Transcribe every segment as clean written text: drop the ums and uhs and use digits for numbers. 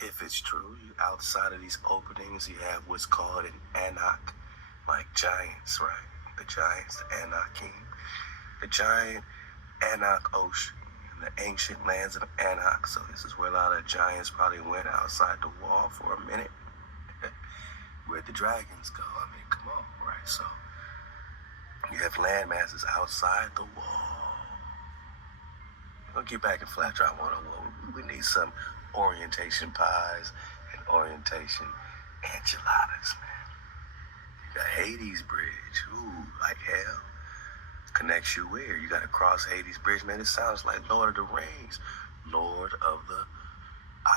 if it's true, outside of these openings, you have what's called an Anak, like giants, right? The giants, the Anakim, the giant Anak Ocean, in the ancient lands of Anak. So this is where a lot of giants probably went outside the wall for a minute. Where'd the dragons go? I mean, come on, right? So you have land masses outside the wall. We'll get back in Flat Drop 101. We need some orientation pies and orientation enchiladas, man. You got Hades Bridge. Ooh, like hell. Connects you where? You got to cross Hades Bridge, man. It sounds like Lord of the Rings. Lord of the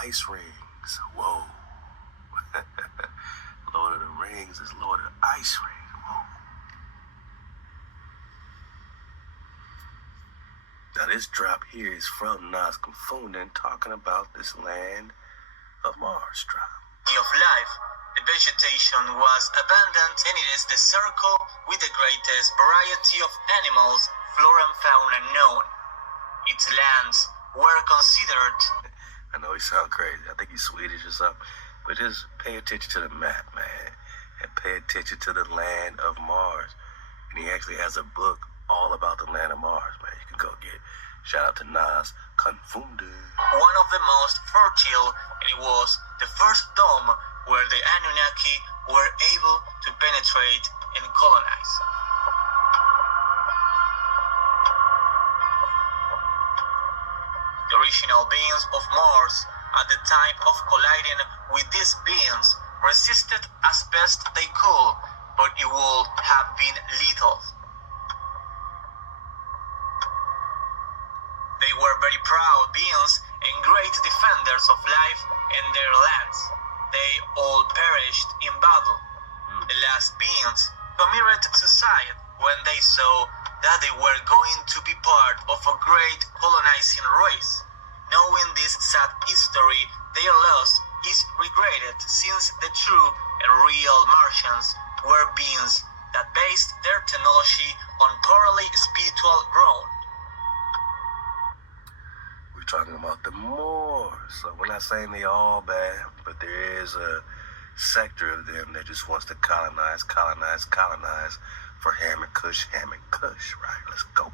Ice Rings. Whoa. Lord of the Rings is Lord of the Ice Rings. Whoa. Now this drop here is from Nas Confunden, talking about this land of Mars drop. Of life, the vegetation was abundant and it is the circle with the greatest variety of animals, flora and fauna known. Its lands were considered... I know he sounds crazy. I think he's Swedish or something. But just pay attention to the map, man. And pay attention to the land of Mars. And he actually has a book all about the land of Mars, man. You can go get. Shout out to Nas Confunden. One of the most fertile, and it was the first dome where the Anunnaki were able to penetrate and colonize. The original beings of Mars, at the time of colliding with these beings, resisted as best they could, but it would have been lethal. They were very proud beings and great defenders of life and their lands. They all perished in battle. The last beings committed suicide when they saw that they were going to be part of a great colonizing race. Knowing this sad history, their loss is regretted since the true and real Martians were beings that based their technology on purely spiritual ground. We're talking about the Moors. So we're not saying they all bad, but there is a sector of them that just wants to colonize for Ham and Kush, right? Let's go.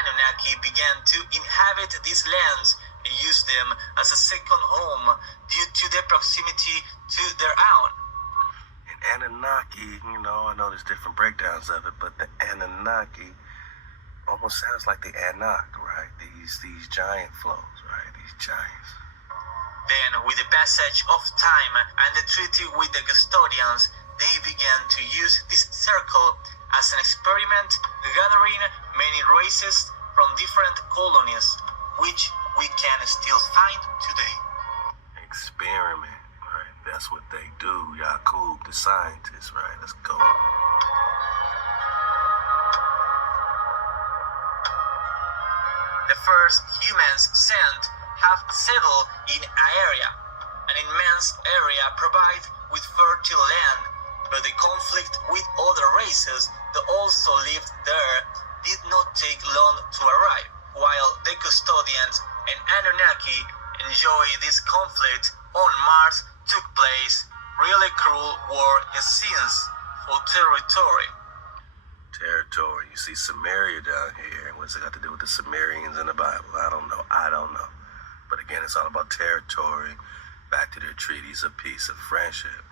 Anunnaki began to inhabit these lands and use them as a second home due to their proximity to their own. And Anunnaki, I know there's different breakdowns of it, but the Anunnaki almost sounds like the Anak, right? These giant flows, right? These giants. Then, with the passage of time and the treaty with the custodians, they began to use this circle as an experiment, gathering many races from different colonies, which we can still find today. Experiment, right? That's what they do. Yakub, the scientist, right? Let's go. The first humans sent have settled in an area, an immense area provided with fertile land, but the conflict with other races that also lived there did not take long to arrive. While the custodians and Anunnaki enjoy this conflict on Mars took place, really cruel war scenes for territory. You see Samaria down here. What's it got to do with the Sumerians in the Bible? I don't know. But again, it's all about territory, back to their treaties of peace and friendship.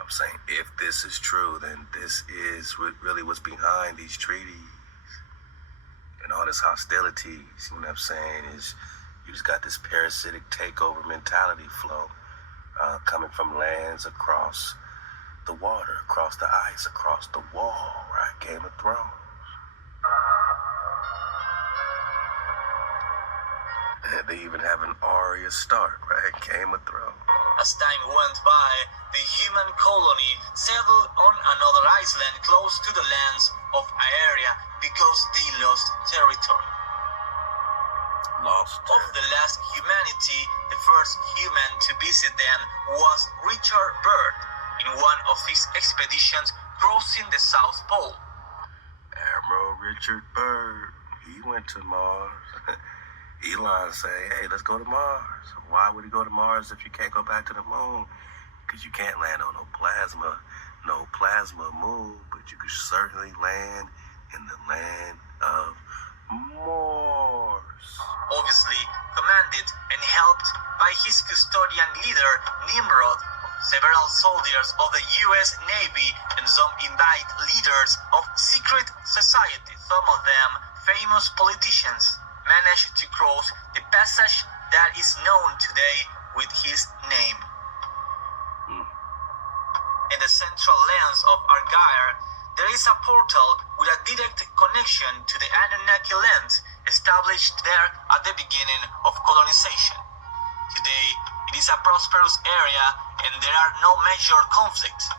I'm saying if this is true, then this is really what's behind these treaties and all this hostility. You know what I'm saying? Is you just got this parasitic takeover mentality flow coming from lands across the water, across the ice, across the wall, right? Game of Thrones. They even have an Arya Stark, right? Game of Thrones. As time went by, the human colony settled on another island close to the lands of Aeria because they lost territory. Of the last humanity, the first human to visit them was Richard Byrd in one of his expeditions crossing the South Pole. Admiral Richard Byrd, he went to Mars. Elon say, hey, let's go to Mars. Why would he go to Mars if you can't go back to the moon? Because you can't land on no plasma moon, but you could certainly land in the land of Mars. Obviously commanded and helped by his custodian leader Nimrod, several soldiers of the US Navy, and some elite leaders of secret society, some of them famous politicians, managed to cross the passage that is known today with his name. In the central lens of Argyre, there is a portal with a direct connection to the Anunnaki land established there at the beginning of colonization. Today, it is a prosperous area and there are no major conflicts.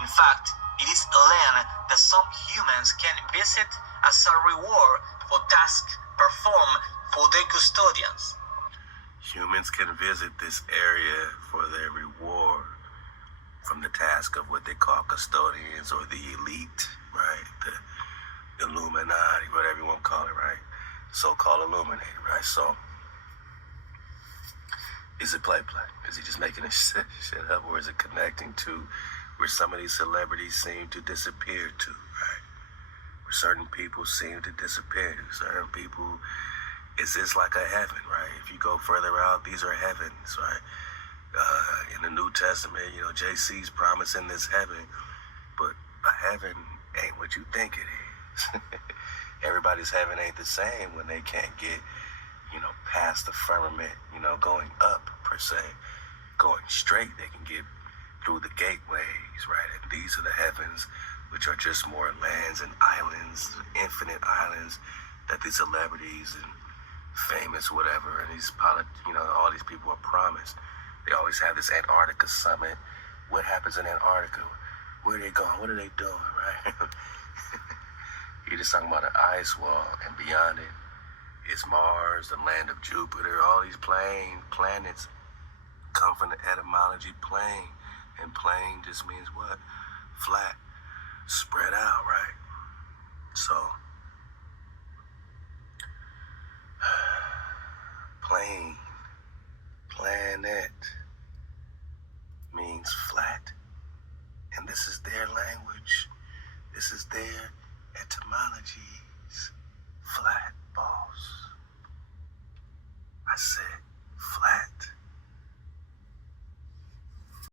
In fact, it is a land that some humans can visit as a reward for tasks performed for their custodians. Humans can visit this area for their reward from the task of what they call custodians or the elite, right? The Illuminati, whatever you want to call it, right? So-called illuminated, right? So, is it play? Is he just making this shit up, or is it connecting to where some of these celebrities seem to disappear to, right? Where certain people seem to disappear to. Certain people, is this like a heaven, right? If you go further out, these are heavens, right? In the New Testament, JC's promising this heaven, but a heaven ain't what you think it is. Everybody's heaven ain't the same when they can't get, past the firmament, going up per se, going straight. They can get through the gateways, right? And these are the heavens, which are just more lands and islands, infinite islands that these celebrities and famous whatever, and these all these people are promised. They always have this Antarctica summit. What happens in Antarctica? Where are they going? What are they doing, right? You're just talking about an ice wall, and beyond it is Mars, the land of Jupiter. All these planets come from the etymology plane, and plane just means what? Flat, spread out, right? So, plane, planet means flat, and this is their language. This is their etymologies. Flat, boss. I said flat.